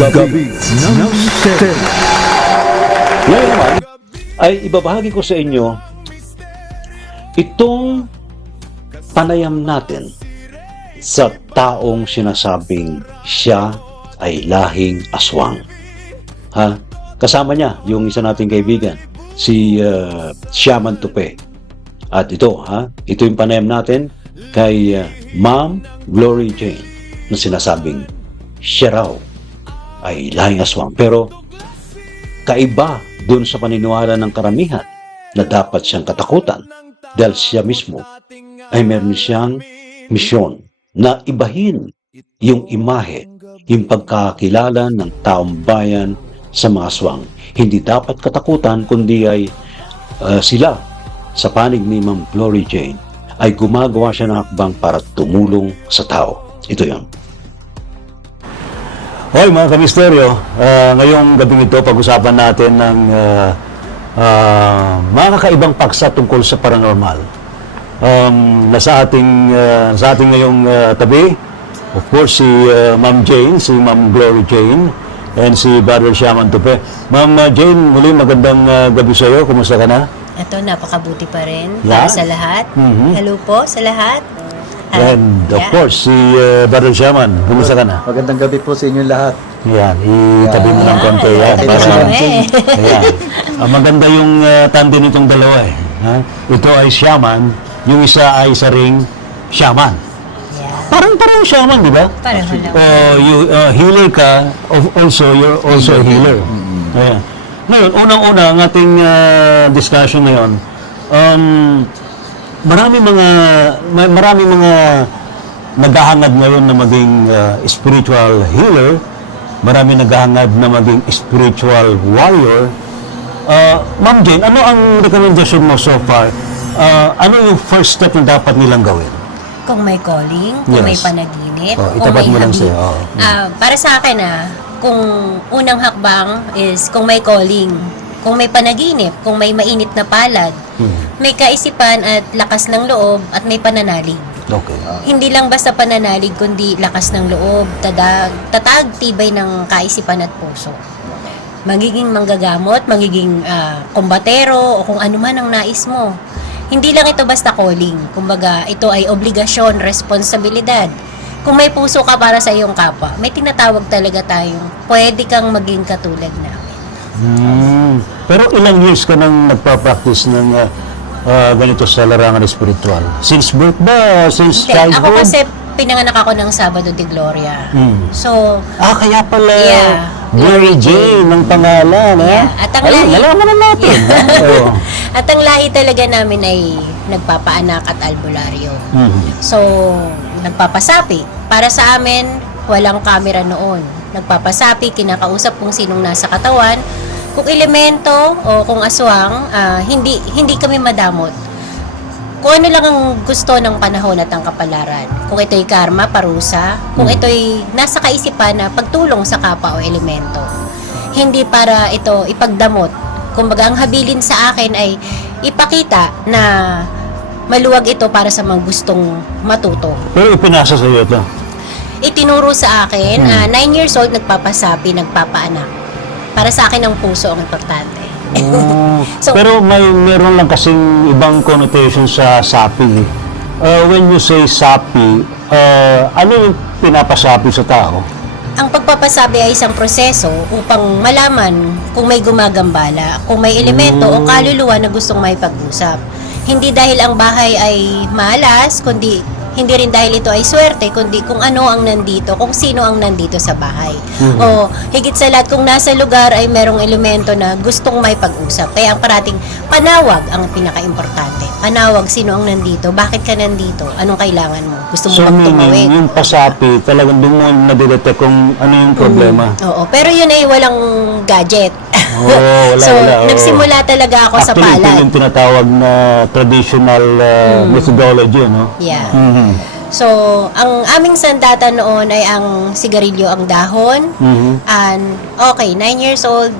Gabi ng Misteryo. Ngayon naman, ay ibabahagi ko sa inyo itong panayam natin sa taong sinasabing siya ay lahing aswang. Kasama niya yung isa nating kaibigan, si Shaman Tupe. At ito yung panayam natin kay Ma'am Glory Jane na sinasabing siya raw ay lahing aswang. Pero kaiba dun sa paniniwala ng karamihan na dapat siyang katakutan dahil siya mismo ay meron siyang misyon na ibahin yung imahe, yung pagkakilala ng taong bayan sa mga aswang. Hindi dapat katakutan, kundi ay sila, sa panig ni Ma'am Glory Jane, ay gumagawa siya ng hakbang para tumulong sa tao. Ito yun. Hoy mga kamisteryo, ngayong gabing ito pag-usapan natin ng mga kakaibang paksa tungkol sa paranormal. Nasa ating ngayong tabi, of course, si Ma'am Jane, si Ma'am Glory Jane, and si Brother Shaman Tupe. Ma'am Jane, muli magandang gabi sa iyo. Kumusta ka na? Ito, napakabuti pa rin Yeah. para sa lahat. Hello po sa lahat. And of Yeah. course, si Brother Shaman, kumusta ka na? Magandang gabi po sa inyong lahat. Yan, itabi mo ng konti yan. Itabi Para, mo eh. ayan. Maganda yung tandem nitong dalawa eh. Ito ay shaman, yung isa ay isa ring shaman. Yeah. Parang shaman, di ba? Pareho lang. Healer ka, you're also a healer. Ayan. Ngayon, unang-una, ang ating discussion ngayon, marami mga naghahangad ngayon na maging spiritual healer, marami naghahangad na maging spiritual warrior. Ma'am Jane, ano ang recommendation mo so far? Ano yung first step na dapat nilang gawin? Kung may calling, kung may Yes. panaginip, Oh, kung itapat may mo lang habig. siya, oo. Para sa akin kung unang hakbang is kung may calling, kung may panaginip, kung may mainit na palad, may kaisipan at lakas ng loob at may pananalig. Okay. Hindi lang basta pananalig, kundi lakas ng loob, tatag, tibay ng kaisipan at puso. Magiging manggagamot, magiging kombatero, o kung ano man ang nais mo. Hindi lang ito basta calling. Kumbaga, ito ay obligasyon, responsibilidad. Kung may puso ka para sa iyong kapwa, may tinatawag talaga tayong pwede kang maging katulad namin. Pero ilang years ka nang nagpa-practice ng ganito sa larangan spiritual? Since birth ba? Since Hindi, ako childhood? kasi pinanganak ako ng Sabado de Gloria. So, Kaya pala Yeah. Glory Jane ang pangalan. Yeah. At ang Ayun, lahi- nalaman na natin. Oo. at ang lahi talaga namin ay nagpapaanak at albularyo. So, nagpapasapi. Para sa amin, walang camera noon. Nagpapasapi, kinakausap kung sinong nasa katawan. Kung elemento o kung aswang, hindi kami madamot. Kung ano lang ang gusto ng panahon at ang kapalaran. Kung ito'y karma, parusa. Kung ito'y nasa kaisipan na pagtulong sa kapwa o elemento. Hindi para ito ipagdamot. Kumbaga, ang habilin sa akin ay ipakita na maluwag ito para sa mga gustong matuto. Pero ipinasa sa iyo ito. Itinuro sa akin, 9 years old, nagpapasapi, nagpapaanak. Para sa akin, ang puso ang importante. So, Pero meron lang kasing ibang connotation sa sapi. When you say sapi, ano yung pinapasapi sa tao? ang pagpapasabi ay isang proseso upang malaman kung may gumagambala, kung may elemento o kaluluwa na gustong may pag-usap. Hindi dahil ang bahay ay malas, kundi hindi rin dahil ito ay swerte, kundi kung ano ang nandito, kung sino ang nandito sa bahay. O higit sa lahat, kung nasa lugar ay merong elemento na gustong may pag-usap. Kaya ang parating panawag ang pinaka-importante. Panawag, sino ang nandito, bakit ka nandito, anong kailangan mo, gusto mo So bang meaning, tumawid. yung pasapi, talagang doon mo nadidetect kung ano yung problema. Oo, pero yun ay walang gadget. Oo, wala, So, wala, oo. nagsimula talaga ako sa Actually, ito palad. yung tinatawag na traditional methodology, no? Yeah. Mhm. So, ang aming sandata noon ay ang sigarilyo ang dahon. Mhm. And, okay, 9 years old,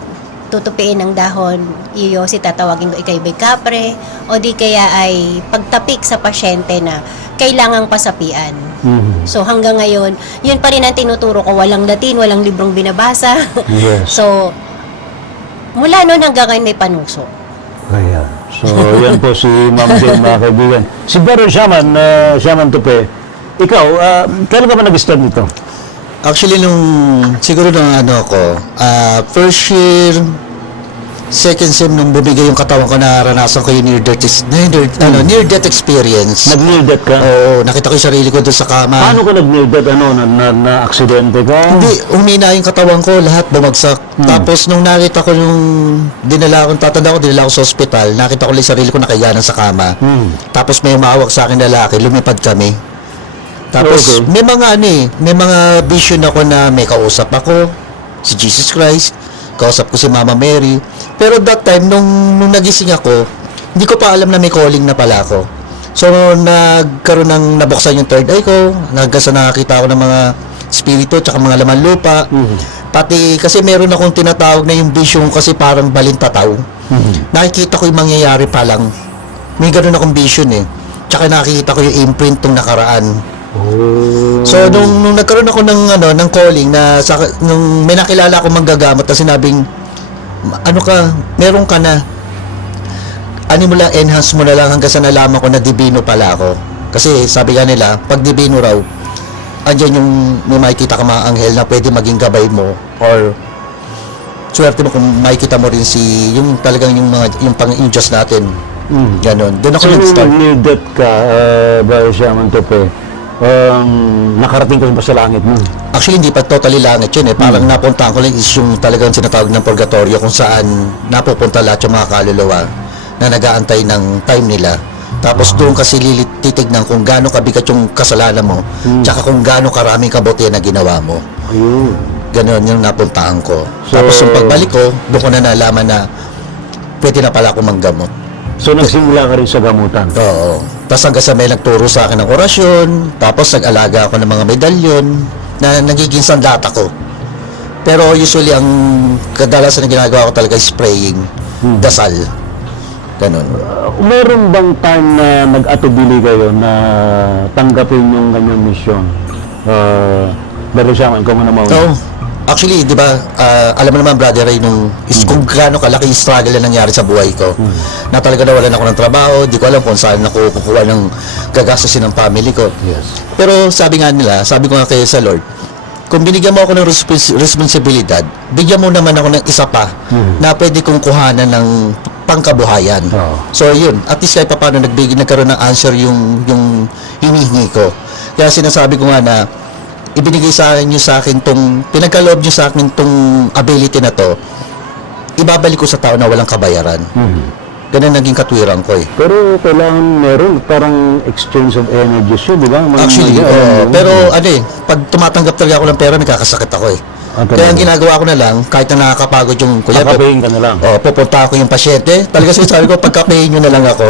tutupiin ang dahon, iyosi tatawagin ko ikaybay kapre, o di kaya ay pagtapik sa pasyente na kailangang pasapian. Mhm. So hanggang ngayon, yun pa rin ang tinuturo ko. Walang Latin, walang librong binabasa. Yes. So, mula noon hanggang ngayon may panuso. Ayan. So, yan po si Ma'am Jane, mga kaibigan. Si Brother Shaman, Shaman Tupe, ikaw, kailan ka ba nag-start nito? Actually, siguro nung first year, second sem, nung bumigay yung katawan ko, naranasan ko yung near-death experience. Nag-near death ka? Oo, nakita ko yung sarili ko doon sa kama. Paano ka nag-near death? Na-aksidente ka? Hindi, humina yung katawan ko, lahat bumagsak. Tapos nung nakita ko yung dinala ko sa ospital, nakita ko lang yung sarili ko nakayanan sa kama. Tapos may umawak sa akin lalaki, lumipad kami. Tapos Okay. may mga vision ako na may kausap ako, si Jesus Christ, kausap ko si Mama Mary. Pero that time, nung nagising ako, hindi ko pa alam na may calling na pala ako. So, nabuksan yung third eye ko, nakakita ako ng mga spirito, tsaka mga laman lupa. Pati, kasi meron akong tinatawag na yung vision kasi parang balintataw. Nakikita ko yung mangyayari pa lang. May ganun akong vision eh. Tsaka nakikita ko yung imprint ng nakaraan. Oh. So, nung nagkaroon ako ng calling nung may nakilala akong manggagamot na sinabing, meron ka na. Enhance mo na lang hanggang sa nalaman ko na divino pala ako. Kasi sabi nga nila, pag divino raw, andyan may makikita ka mga anghel na pwede maging gabay mo or swerte mo kung makikita mo rin yung talagang yung Diyos natin. Ganon. Doon ako So, nung nag-start. nag-near death ka, Brother Shaman Tupe, nakarating ka ba sa langit mo? Actually, hindi pa totally langit yun eh. Parang napuntahan ko lang is yung talagang sinatawag ng purgatorio kung saan napupunta lahat yung mga kaluluwa na nag-aantay ng time nila. Tapos doon kasi titignan kung gaano kabigat yung kasalanan mo tsaka kung gaano karaming kabutihan na ginawa mo. Ayun. Ganon yung napuntahan ko. So- Tapos yung pagbalik ko, doon ko na nalaman na pwede na pala ako manggamot. So, nagsimula ka rin sa gamutan? Oo. Tapos hanggang sa may nagturo sa akin ng orasyon, tapos nag-alaga ako ng mga medalyon na nagiging sandata ko. Pero usually ang kadalasan na ginagawa ko talaga is praying, dasal. Ganon. Meron bang time na nag-atubili kayo na tanggapin yung kanyang mission? Brother Shaman, ikaw muna mauna. Oo. Actually, di ba, alam mo naman, Brother Ray, kung gaano kalaki yung struggle na nangyari sa buhay ko. Na talaga nawalan ako ng trabaho, di ko alam kung saan ako kukuha ng gagastusin ng family ko. Yes. Pero sabi ko nga kayo sa Lord, kung binigyan mo ako ng responsibilidad, bigyan mo naman ako ng isa pa na pwede kong kuhanan ng pangkabuhayan. Oo. So yun, at least kahit paano nagkaroon ng answer yung hinihingi ko. Kaya sinasabi ko nga na ibinigay sa akin pinagkaloob niyo sa akin tong ability na to, ibabalik ko sa tao na walang kabayaran. Ganun naging katwiran ko eh. Pero kailangan meron parang exchange of energies yun, di ba? Actually, pero pag tumatanggap talaga ako ng pera, nagkakasakit ako eh. Kaya ang ginagawa ko na lang, kahit na nakakapagod yung Kakapehin ka na lang. pupunta ako yung pasyente. Talaga sinasabi ko, pagkapehin nyo na lang ako.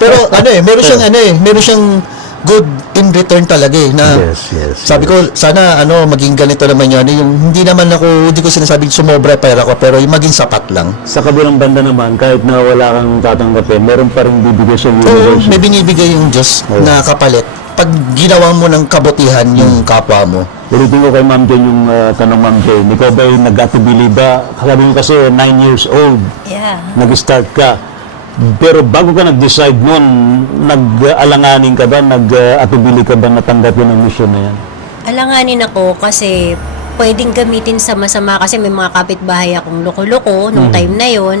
Pero meron siyang good in return talaga eh. Na, Yes. sabi ko, sana maging ganito naman yun. Hindi ko sinasabing sumobra pera ko, pero yung maging sapat lang. Sa kabilang banda naman, kahit na wala kang tatanggapin, meron pa rin bibigay sa Oo, universe. may binibigay yung Diyos na kapalit. Pag ginawa mo ng kabutihan yung kapwa mo. Ulitin ko kay Ma'am Jane yung tanong, Ma'am Jane. Ikaw ba yung nag-atubili ba? Sabi mo kasi 9 years old, Yeah. nag-start ka. Pero bago ka nag-decide noon, nag-alanganin ka ba? Nag-atubili ka ba na tanggapin ang mission na yan? Alanganin ako kasi pwedeng gamitin sa masama kasi may mga kapitbahay akong loko-loko nung time na yon.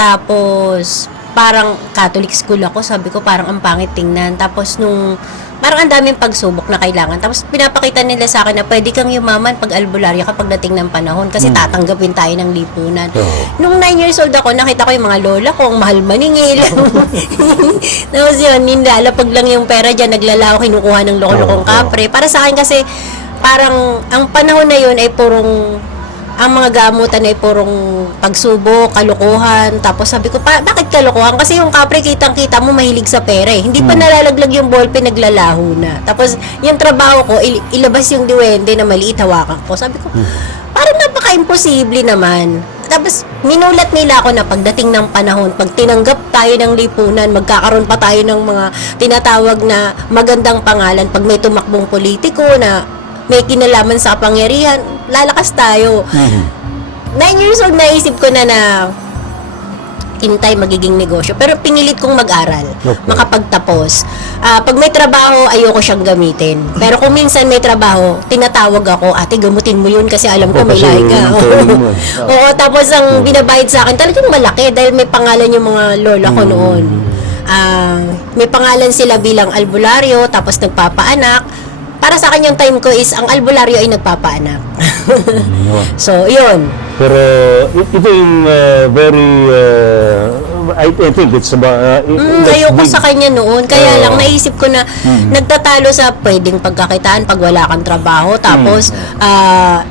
Tapos parang Catholic school ako, sabi ko parang ang pangit tingnan. Tapos parang ang daming pagsubok na kailangan. Tapos pinapakita nila sa akin na pwede kang yumaman pag albularyo kapag dating ng panahon kasi tatanggapin tayo ng lipunan. Nung 9 years old ako, nakita ko yung mga lola ko, ang mahal maningil. Tapos yun, nilalapag lang yung pera dyan, naglalao, kinukuha ng loko-lokong kapre. Para sa akin kasi, parang ang panahon na yun ay ang mga gamutan ay purong pagsubok, kalokohan. Tapos sabi ko, bakit kalokohan? Kasi yung kapre, kitang-kita mo, mahilig sa pera eh. Hindi pa nalalaglag yung ballpen, naglalaho na. Tapos, yung trabaho ko, ilabas yung diwende na maliit, hawakan ko. Sabi ko, parang napaka-imposible naman. Tapos, minulat nila ako na pagdating ng panahon, pag tinanggap tayo ng lipunan, magkakaroon pa tayo ng mga tinatawag na magandang pangalan. Pag may tumakbong politiko na may kinalaman sa kapangyarihan, lalakas tayo. 9 years old, naisip ko na hintay magiging negosyo. Pero pinilit kong mag-aral, Okay. makapagtapos. Pag may trabaho, ayoko siyang gamitin. Pero kung minsan may trabaho, tinatawag ako, ate, gamutin mo yun kasi alam ko may Kasi lahi ka. yung training mo. Oo, tapos ang binabayad sa akin, talagang malaki dahil may pangalan yung mga lola ko noon. May pangalan sila bilang albularyo, tapos nagpapaanak. Para sa akin yung time ko is, ang albularyo ay nagpapaanak. So, yun. Pero ito yung very I think it's about Ayoko sa kanya noon. Kaya lang naisip ko na nagtatalo sa pwedeng pagkakitaan pag wala kang trabaho. Tapos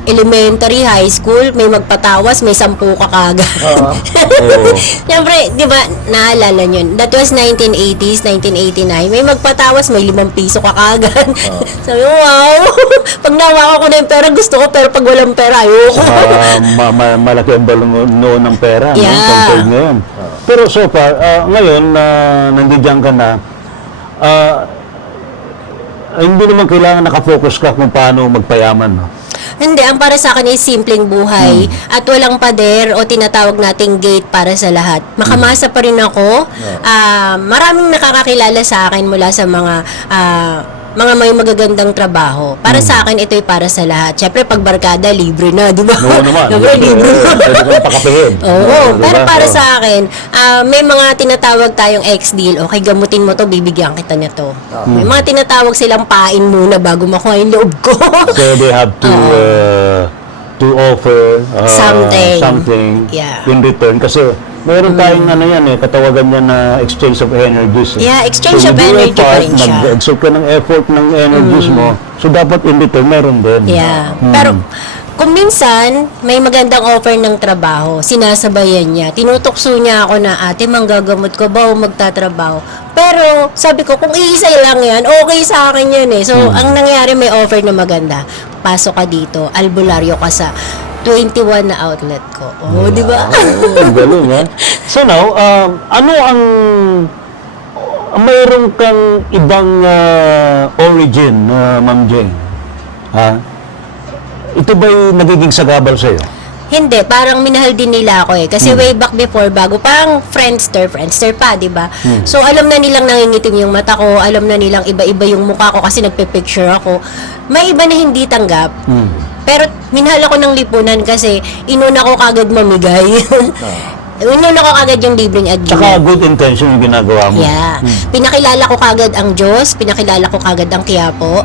elementary, high school, may magpatawas, may 10 ka kagad. Siyempre, di ba, naalala nyo, that was 1980s, 1989, may magpatawas, may 5 piso ka kagad. Sabi ko, wow! Pag nawakan ko na yung pera, gusto ko, pero pag walang pera, ayoko. malaki ang balong noon ng pera, Yeah. no? Compared ngayon. Pero so far, ngayon na nandiyan ka na, hindi naman kailangan nakafocus ka kung paano magpayaman. No? Hindi, ang para sa akin ay simpleng buhay at walang pader o tinatawag nating gate para sa lahat. Makamasa pa rin ako. Maraming nakakakilala sa akin mula sa mga may magagandang trabaho. Para sa akin, ito'y para sa lahat. Siyempre, pag barkada, libre na, di ba? Oo naman. Siyempre, libre na. Pwede kang pakapihin. Oo, Diba? pero para sa akin, may mga tinatawag tayong ex-deal. Okay, gamutin mo to, bibigyan kita nito. May mga tinatawag silang pain muna bago makuha yung loob ko. So they have to offer Something. Yeah. in return. Kasi meron tayong katawagan niya na exchange of energies. Yeah, exchange So, of you do your energy pa part, rin siya. Nag-exert ka ng effort ng energies mo. So dapat in return, meron din. Yeah. Pero kung minsan may magandang offer ng trabaho, sinasabayan niya. Tinutukso niya ako na, ate, manggagamot ko ba o magtatrabaho? Pero sabi ko, kung iisa lang yan, okay sa akin yan eh. So, ang nangyari, may offer na maganda. Pasok ka dito, albularyo ka sa 21 na outlet ko. Oh, di ba? Ang galing, ha? So now, ano ang mayroon kang ibang origin, Ma'am Jane? Ha? Ito ba'y nagiging sagabal sa'yo? Hindi, parang minahal din nila ako eh. Kasi way back before, bago pang Friendster pa, di ba? So, alam na nilang nangingitim yung mata ko, alam na nilang iba-iba yung mukha ko kasi nagpe-picture ako. May iba na hindi tanggap. Pero minahal ako ng lipunan kasi inuna ko kagad mamigay. Inuna ko kagad yung libreng Tsaka agila. good intention yung ginagawa mo. Yeah. Pinakilala ko kagad ang Diyos, pinakilala ko kagad ang Quiapo.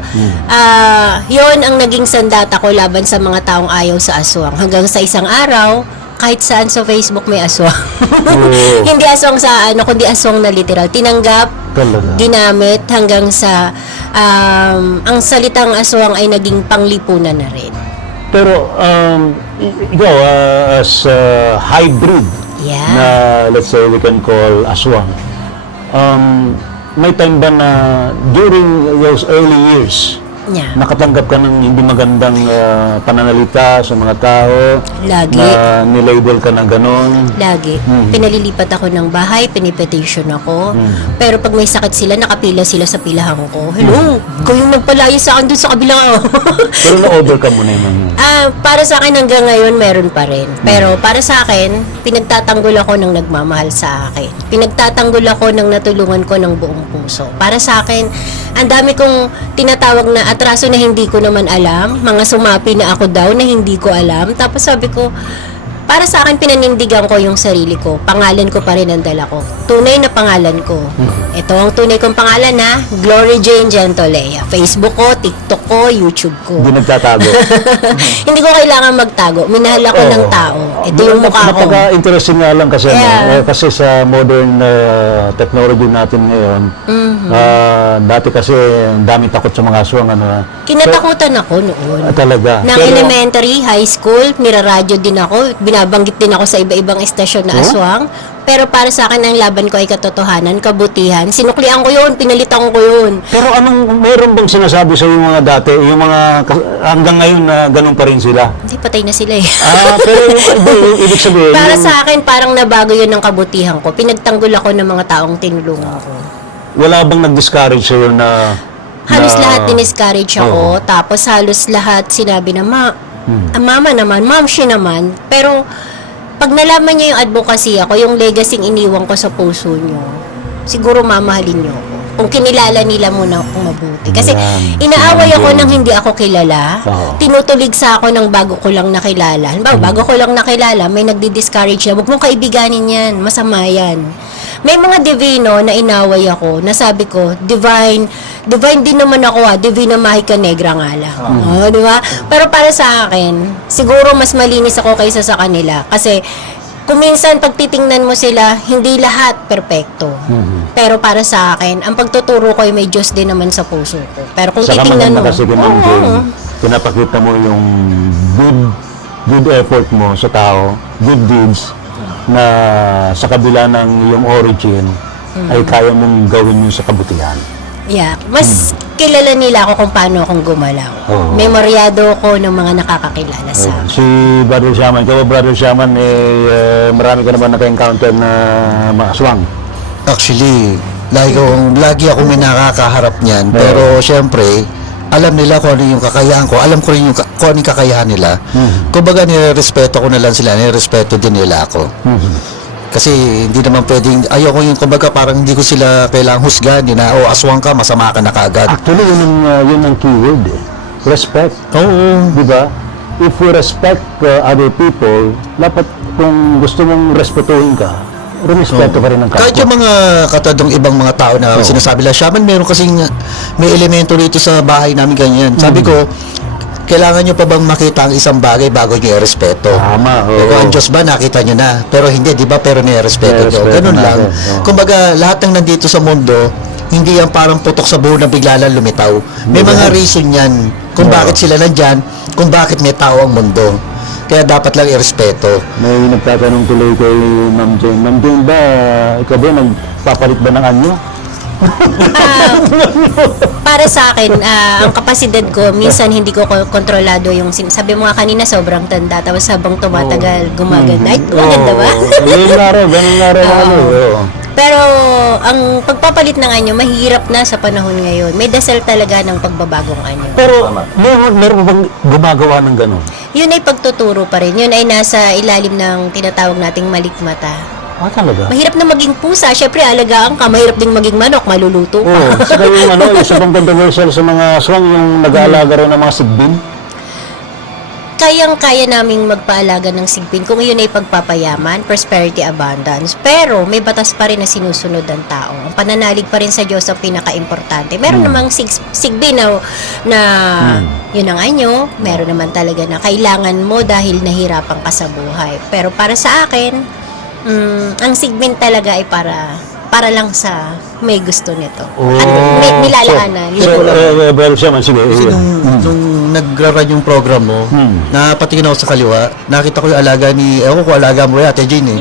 Yon ang naging sandata ko laban sa mga taong ayaw sa aswang. Hanggang sa isang araw, kahit saan sa Facebook may aswang. Hindi aswang sa kundi aswang na literal. Tinanggap, Talaga. ginamit hanggang sa ang salitang aswang ay naging panglipunan na rin. Pero, ikaw, as hybrid, Yeah. na let's say we can call aswang, may time ba na during those early years, Yeah. nakatanggap ka ng hindi magandang pananalita sa mga tao? Lagi. Na nilabel ka ng ganon? Lagi. Pinalilipat ako ng bahay, pinipetition ako. Pero pag may sakit sila, nakapila sila sa pilahan ko. Hello, ikaw yung nagpalayo sa akin doon sa kabila. Pero na-overcome mo na yun. Para sa akin hanggang ngayon, meron pa rin. Pero para sa akin, pinagtatanggol ako ng nagmamahal sa akin. Pinagtatanggol ako ng natulungan ko ng buong puso. Para sa akin, ang dami kong tinatawag na atraso na hindi ko naman alam. Mga sumapi na ako daw na hindi ko alam. Tapos sabi ko, para sa akin, pinanindigan ko yung sarili ko. Pangalan ko pa rin ang dala ko. Tunay na pangalan ko. Ito ang tunay kong pangalan na Glory Jane Gentolea. Facebook ko, TikTok ko, YouTube ko. Hindi nagtatago. Hindi ko kailangan magtago. Minahal ako ng tao. Ito yung mukha ko. Napaka-interesting nga lang kasi, Yeah. kasi sa modern technology natin ngayon, dati kasi ang dami takot sa mga aswang. Kinatakutan ako noon. Talaga. Nang Pero- elementary, high school, niraradyo din ako. binabanggit din ako sa iba-ibang estasyon na aswang. Pero para sa akin, ang laban ko ay katotohanan, kabutihan. Sinuklian ko yun, pinalitan ko yun. Pero meron bang sinasabi sa yung mga dati, yung mga hanggang ngayon na ganun pa rin sila? Hindi, patay na sila eh. Pero yung ibig sabihin, Para sa akin, parang nabago yun ng kabutihan ko. Pinagtanggol ako ng mga taong tinulungan ko. wala bang nag-discourage sa'yo na... Halos lahat diniscourage ako. Tapos halos lahat sinabi na, mama naman, ma'am, she naman. Pero pag nalaman niyo yung advocacy ako, yung legacy iniwan ko sa puso niyo, siguro mamahalin niyo ako. Kung kinilala nila muna akong mabuti. Kasi Yan. inaaway ako Sinabi. ng hindi ako kilala. Oo. Tinutulig sa ako ng bago ko lang nakilala. Halimbawa, bago ko lang nakilala, may nagdi-discourage na, huwag mong kaibiganin yan, masama yan. May mga divino na inaway ako, na sabi ko, divine din naman ako divina mahika negra nga lang. Di ba? Pero para sa akin, siguro mas malinis ako kaysa sa kanila. Kasi, kung minsan pag titingnan mo sila, hindi lahat perpekto. Pero para sa akin, ang pagtuturo ko ay may Diyos din naman sa puso ko. Pero kung Saka titingnan maganda mo, kasi kay Ma'am Jane, pinapakita mo yung good effort mo sa tao, good deeds, na sa kabila ng iyong origin, ay kaya mong gawin yun sa kabutihan. yeah, mas kilala nila ako kung paano akong gumalaw. Oo. Memoryado ko ng mga nakakakilala sa akin. Si Brother Shaman, ikaw Brother Shaman, marami ka naman naka-encounter na mga aswang. Actually, lagi ako may nakakaharap niyan. Pero syempre, alam nila kung ano yung kakayahan ko. Alam ko rin kung ano yung kakayahan nila. Kumbaga, nire-respeto ko na lang sila. Nire-respeto din nila ako. Kasi hindi naman pwedeng, ayoko yung kumbaga parang hindi ko sila kailangang husgahan. Hindi na, aswang ka, masama ka na kaagad. Actually, yun ang keyword eh. Respect. Oo. Di ba? If we respect other people, dapat kung gusto mong respetuhin ka, rumispeto pa rin ang kapwa. Kahit yung mga katadong ibang mga tao na sinasabi lang, Shaman, meron kasing may elemento rito sa bahay namin ganyan. Sabi ko, kailangan nyo pa bang makita ang isang bagay bago nyo i-respeto? Tama, oo. Pero ang Diyos ba, nakita nyo na? Pero hindi, di ba? Pero nire-respeto nyo. Nire-respeto Ganun lang. natin, oo. Kumbaga, lahat ng nandito sa mundo, hindi yan parang putok sa buho na bigla lang lumitaw. May mga reason yan kung bakit sila nandyan, kung bakit may tao ang mundo. Kaya dapat lang i-respeto. May nagtatanong tuloy kay Ma'am Jane. Ma'am Jane ba, ikaw ba nagpapalit ba ng anyo? Para sa akin, ang kapasidad ko, minsan hindi ko kontrolado yung sabi mo nga kanina, sobrang tanda. Tapos habang tumatagal, gumaganda. Ay, gumaganda ba? Ganun nga rin Oo. Pero ang pagpapalit ng anyo, mahirap na sa panahon ngayon. May dasal talaga ng pagbabagong anyo. Pero meron bang gumagawa ng gano'n? Yun ay pagtuturo pa rin. Yun ay nasa ilalim ng tinatawag nating malikmata. Talaga? Mahirap na maging pusa. Siyempre, alagaan ka. Mahirap ding maging manok. Maluluto ka. Oo. Saka yung isa pang controversial sa mga aswang, yung nag-aalaga rin ng mga sigbin. Kayang-kaya naming magpaalaga ng sigbin kung yun ay pagpapayaman, prosperity, abundance. Pero may batas pa rin na sinusunod ng tao. Ang pananalig pa rin sa Diyos ang pinaka-importante. Meron namang sigbin na yun ang anyo. Meron naman talaga na kailangan mo dahil nahirapan ka sa buhay. Pero para sa akin, ang sigbin talaga ay para lang sa may gusto nito. At may nilalaanan. Well, Shaman, sige. Kasi nung nagra-run yung program mo, napatingin ako sa kaliwa, nakita ko yung alaga ewan ko alaga mo Ate Jane eh.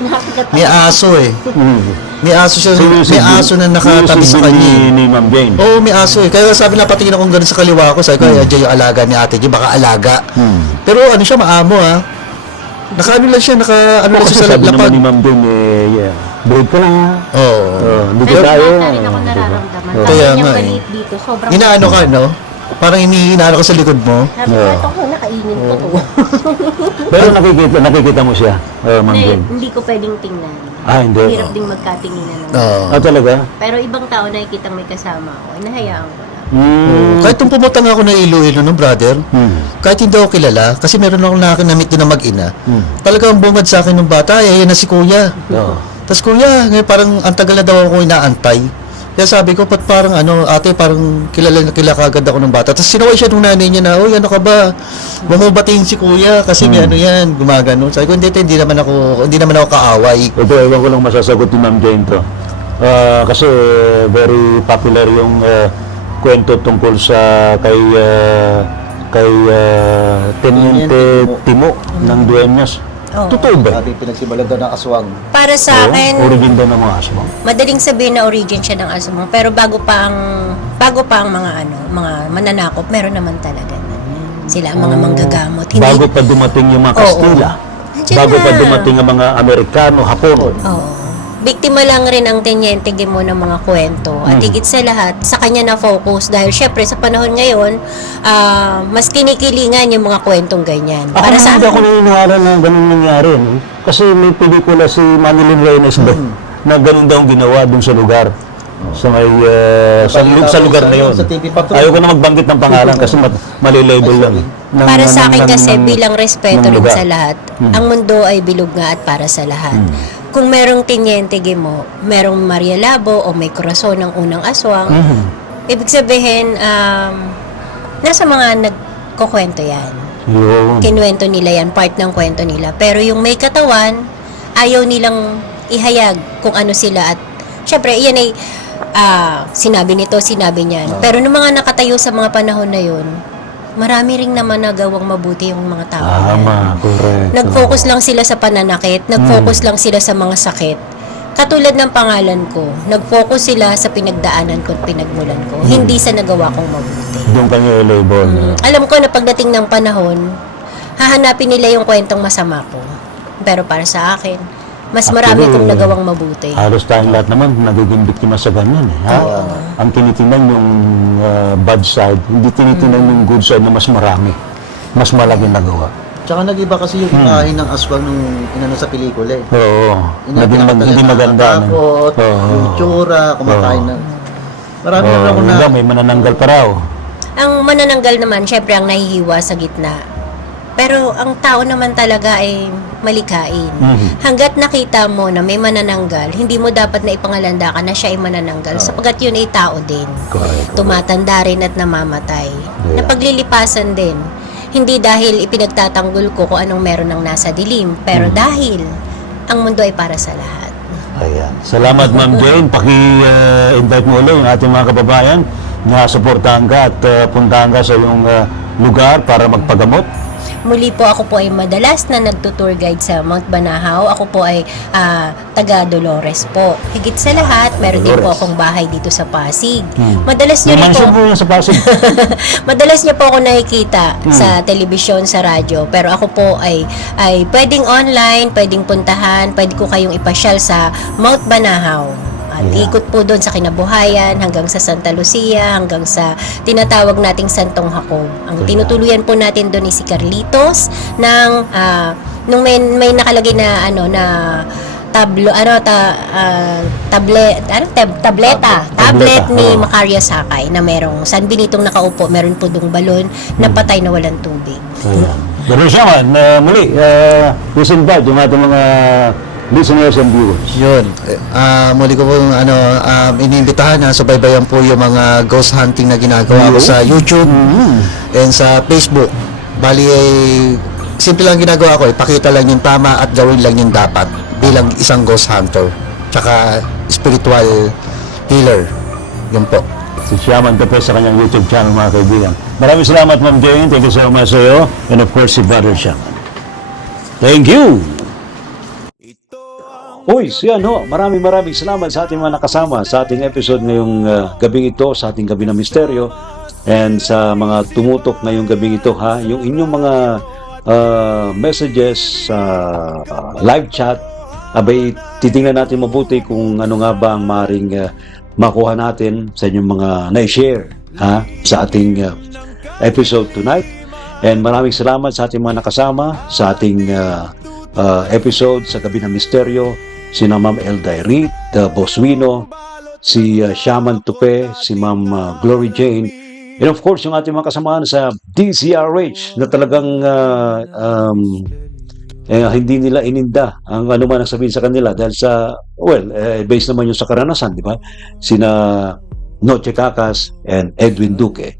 May aso eh. May aso siya, may aso na nakatabi sa kanya eh. Ni Ma'am Jane. Oo, may aso eh. Kaya sabi napatingin akong gano'n sa kaliwa ko, sabi ko, yung alaga ni Ate Jane, baka alaga. Pero ano siya, maamo ah. Naka-ano lang siya, naka-ano lang siya sa Sabi naman lapag. ni Ma'am Jane, break ka lang ha. Oo. Hindi ka tayo. nararamdaman. Kaya nga eh. dito, sobrang Inaano ka, no? Parang inaano ka sa likod mo. ito ko, nakainin ko to. Pero nakikita mo siya, Ma'am Jane. Hindi ko pwedeng tingnan. Hindi. Hirap ding magkatinginan ng Oo. Talaga? Pero ibang tao nakikita may kasama ako, inahayaan ko lang. Kahit nung pumunta nga ako na Iloilo no, brother, kahit hindi ako kilala, kasi meron akong nakinamit din na mag-ina, talagang bungad sa akin nung bata, ayan na si kuya. Tapos kuya, ngayon parang ang tagal na daw ako inaantay. Kaya sabi ko, parang ate, parang kilala kagad ako ng bata. Tapos sinaway siya nung nanay niya na, ano ka ba? Bumubating si kuya kasi may yan, gumagano. Sabi ko, hindi naman ako kaaway. Ito, ewan ko lang masasagot ni Ma'am Jane to. Kasi very popular yung kwento tungkol sa kay Teniente Timo ng Dueñas. Oo. Totoo ba? Sabi pinagsimulan daw ng aswang. Para sa akin, Origin daw ng mga aswang. madaling sabihin na origin siya ng aswang, pero bago pa ang mga mananakop, meron naman talaga. Sila ang mga manggagamot. Bago pa dumating yung mga Oo. Kastila. Andiyan Bago pa na. dumating ang mga Amerikano, Hapon. Oo. Biktima lang rin ang Teniente Guimon ng mga kwento. At higit sa lahat, sa kanya na focus. Dahil syempre, sa panahon ngayon, mas kinikilingan yung mga kwentong ganyan. Ako Para naman sa hindi ako naniniwala na ganun nangyari. No? Kasi may pelikula si Manilyn Reyes ba, na ganun daw ang ginawa dun sa lugar. Sa may sa lugar na yun. Sa TV Patrol. Ayoko na magbanggit ng pangalan kasi malilabel lang. Para sa akin kasi ng- bilang respeto ng rin lugar. sa lahat, ang mundo ay bilog nga at para sa lahat. Kung merong Teniente Guimon, merong Maria Labo o may Corazon ng unang aswang, ibig sabihin, nasa mga nagkukwento yan. Yun. Kinuwento nila yan, part ng kwento nila. Pero yung may katawan, ayaw nilang ihayag kung ano sila at syempre, iyan ay sinabi nito, sinabi niyan. Pero nung mga nakatayo sa mga panahon na yun, marami ring naman nagawang mabuti yung mga tao. na yan. Tama, correct. Nag-focus lang sila sa pananakit, nag-focus lang sila sa mga sakit. Katulad ng pangalan ko, nag-focus sila sa pinagdaanan ko at pinagmulan ko, hindi sa nagawa kong mabuti. Doon kanya i-label. Alam ko na pagdating ng panahon, hahanapin nila yung kwentong masama ko. Pero para sa akin, mas marami Actually, kong nagawang mabuti. Halos tayong lahat naman nagiging biktima sa ganyan. Ha? Ang tinitingnan yung bad side, hindi tinitingnan yung good side na mas marami. Mas malaking nagawa. Tsaka nag-iba kasi yung imahe ng aswang nung inano sa pelikula eh. Oo. Hindi maganda. Takot, yung tsura, kumakain na. Marami na ako na. May manananggal pa raw. Ang manananggal naman, syempre ang nahihiwa sa gitna. Pero ang tao naman talaga ay malikain. Hanggat nakita mo na may manananggal, hindi mo dapat na ipangalandakan na siya ay manananggal sapagkat yun ay tao din. Correct. Tumatanda rin at namamatay. Yeah. Napaglilipasan din. Hindi dahil ipinagtatanggol ko kung anong meron ng nasa dilim, pero dahil ang mundo ay para sa lahat. Ayan. Salamat Ma'am Jane. Paki-invite mo ulit yung ating mga kababayan na suportahan ka at puntahan ka sa iyong lugar para magpagamot. Muli po, ako po ay madalas na nagtutour guide sa Mount Banahaw. Ako po ay taga Dolores po. Higit sa lahat, meron din po Dolores. akong bahay dito sa Pasig. Madalas niyo Yung rin mansion po, po yan sa Pasig. madalas niyo po ako nakikita sa telebisyon, sa radyo. Pero ako po ay pwedeng online, pwedeng puntahan, pwede ko kayong ipasyal sa Mount Banahaw. At ikot po doon sa Kinabuhayan, hanggang sa Santa Lucia, hanggang sa tinatawag nating Santong Jacob. Ang tinutuluyan po natin doon is si Carlitos ng nung may nakalagay na tablet ni Macaria Sakay na merong San Benitong nakaupo, meron po dong balon na patay na walang tubig. Ayan. Pero siya man, muli, please invite yung ating mga listeners and viewers. Yun. Muli ko pong iniimbitahan na subaybayan po yung mga ghost hunting na ginagawa ko sa YouTube and sa Facebook. Bali simple lang ginagawa ko, ipakita lang yung tama at gawin lang yung dapat bilang isang ghost hunter. Tsaka spiritual healer. Yun po. Si Shaman Tapos sa kanyang YouTube channel, mga kaibigan. Maraming salamat Ma'am Jane. Thank you so much sa iyo. And of course, si Brother Shaman. Thank you! Uy, siya no, maraming salamat sa ating mga nakasama sa ating episode ngayong gabing ito, sa ating gabi ng misteryo, and sa mga tumutok ngayong gabing ito, ha, yung inyong mga messages sa live chat, abay, titingnan natin mabuti kung ano nga ba ang maring makuha natin sa inyong mga na-share, ha, sa ating episode tonight. And maraming salamat sa ating mga nakasama sa ating episode sa gabi ng misteryo, sina Ma'am Elday Reed, Boss Wino, si Shaman Tupe, si Ma'am Glory Jane, and of course yung ating mga kasamahan sa DCRH na talagang hindi nila ininda ang ano man ang sabihin sa kanila dahil sa, based naman yung sa karanasan, di ba? Sina Noche Cacas and Edwin Duque.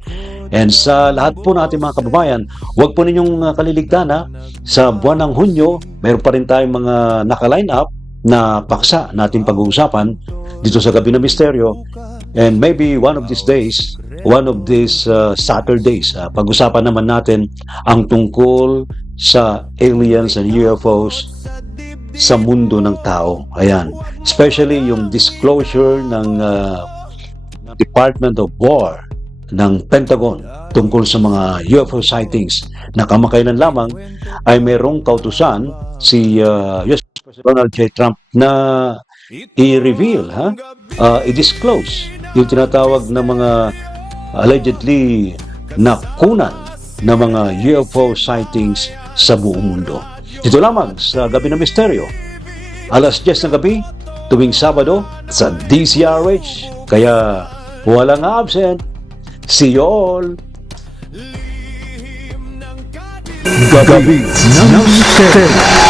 And sa lahat po ng ating mga kababayan, huwag po ninyong kaliligtaan, sa buwan ng Hunyo, mayroon pa rin tayong mga naka-line up na paksa natin pag-uusapan dito sa Gabi ng Misteryo. And maybe one of these days, one of these Saturdays, pag-usapan naman natin ang tungkol sa aliens and UFOs sa mundo ng tao. Ayan. Especially yung disclosure ng Department of War ng Pentagon tungkol sa mga UFO sightings na kamakailan lamang ay mayroong kautusan si US President Donald J. Trump na i-reveal, i-disclose yung tinatawag na mga allegedly nakunan na mga UFO sightings sa buong mundo. Dito lamang sa Gabi ng Misteryo, alas 10 ng gabi, tuwing Sabado sa DCRH. Kaya walang absent. See you all! Gabi ng Misteryo.